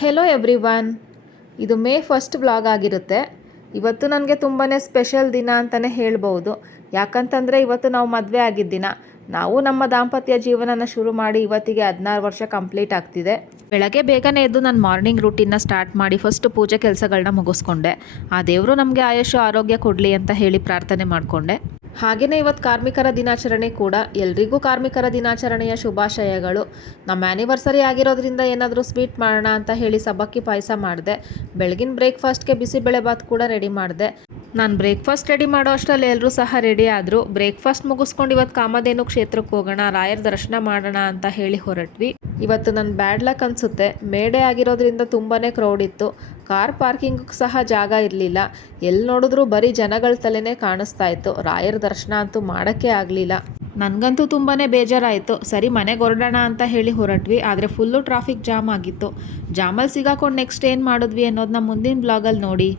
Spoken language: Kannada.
ಹೆಲೋ ಎವ್ರಿವನ್, ಇದು ಮೇ ಫಸ್ಟ್ ವ್ಲಾಗ್ ಆಗಿರುತ್ತೆ. ಇವತ್ತು ನನಗೆ ತುಂಬಾ ಸ್ಪೆಷಲ್ ದಿನ ಅಂತಲೇ ಹೇಳ್ಬೋದು. ಯಾಕಂತಂದರೆ ಇವತ್ತು ನಾವು ಮದುವೆ ಆಗಿದ್ದ ದಿನ. ನಾವು ನಮ್ಮ ದಾಂಪತ್ಯ ಜೀವನನ ಶುರು ಮಾಡಿ ಇವತ್ತಿಗೆ 16 ವರ್ಷ ಕಂಪ್ಲೀಟ್ ಆಗ್ತಿದೆ. ಬೆಳಗ್ಗೆ ಬೇಗನೆ ಎದ್ದು ನಾನು ಮಾರ್ನಿಂಗ್ ರೂಟೀನ್ನ ಸ್ಟಾರ್ಟ್ ಮಾಡಿ ಫಸ್ಟ್ ಪೂಜೆ ಕೆಲಸಗಳನ್ನ ಮುಗಿಸ್ಕೊಂಡೆ. ಆ ದೇವರು ನಮಗೆ ಆಯುಷ್ಯ ಆರೋಗ್ಯ ಕೊಡಲಿ ಅಂತ ಹೇಳಿ ಪ್ರಾರ್ಥನೆ ಮಾಡಿಕೊಂಡೆ. ಹಾಗೆಯೇ ಇವತ್ತು ಕಾರ್ಮಿಕರ ದಿನಾಚರಣೆ ಕೂಡ. ಎಲ್ರಿಗೂ ಕಾರ್ಮಿಕರ ದಿನಾಚರಣೆಯ ಶುಭಾಶಯಗಳು. ನಮ್ಮ ಆ್ಯನಿವರ್ಸರಿ ಆಗಿರೋದ್ರಿಂದ ಏನಾದರೂ ಸ್ವೀಟ್ ಮಾಡೋಣ ಅಂತ ಹೇಳಿ ಸಬ್ಬಕ್ಕಿ ಪಾಯಸ ಮಾಡಿದೆ. ಬೆಳಗಿನ ಬ್ರೇಕ್ಫಾಸ್ಟ್ಗೆ ಬಿಸಿಬೇಳೆಬಾತ್ ಕೂಡ ರೆಡಿ ಮಾಡಿದೆ. ನಾನು ಬ್ರೇಕ್ಫಾಸ್ಟ್ ರೆಡಿ ಮಾಡೋ ಅಷ್ಟರಲ್ಲಿ ಎಲ್ಲರೂ ಸಹ ರೆಡಿ ಆದರು. ಬ್ರೇಕ್ಫಾಸ್ಟ್ ಮುಗಿಸ್ಕೊಂಡು ಇವತ್ತು ಕಾಮಧೇನು ಕ್ಷೇತ್ರಕ್ಕೆ ಹೋಗೋಣ, ರಾಯರ ದರ್ಶನ ಮಾಡೋಣ ಅಂತ ಹೇಳಿ ಹೊರಟ್ವಿ. ಇವತ್ತು ನನ್ನ ಬ್ಯಾಡ್ ಲಕ್ ಅನಿಸುತ್ತೆ. ಮೇಡೆ ಆಗಿರೋದ್ರಿಂದ ತುಂಬಾ ಕ್ರೌಡ್ ಇತ್ತು. ಕಾರ್ ಪಾರ್ಕಿಂಗ್ ಸಹ ಜಾಗ ಇರಲಿಲ್ಲ. ಎಲ್ಲಿ ನೋಡಿದ್ರೂ ಬರೀ ಜನಗಳ ತಲೆನೇ ಕಾಣಿಸ್ತಾ ಇತ್ತು. ರಾಯರ ದರ್ಶನ ಅಂತೂ ಮಾಡೋಕ್ಕೆ ಆಗಲಿಲ್ಲ. ನನಗಂತೂ ತುಂಬಾ ಬೇಜಾರಾಯಿತು. ಸರಿ ಮನೆಗೆ ಹೊರಡೋಣ ಅಂತ ಹೇಳಿ ಹೊರಟ್ವಿ. ಆದರೆ ಫುಲ್ಲು ಟ್ರಾಫಿಕ್ ಜಾಮ್ ಆಗಿತ್ತು. ಜಾಮಲ್ಲಿ ಸಿಗಾಕೊಂಡು ನೆಕ್ಸ್ಟ್ ಏನು ಮಾಡಿದ್ವಿ ಅನ್ನೋದನ್ನ ಮುಂದಿನ ಬ್ಲಾಗಲ್ಲಿ ನೋಡಿ.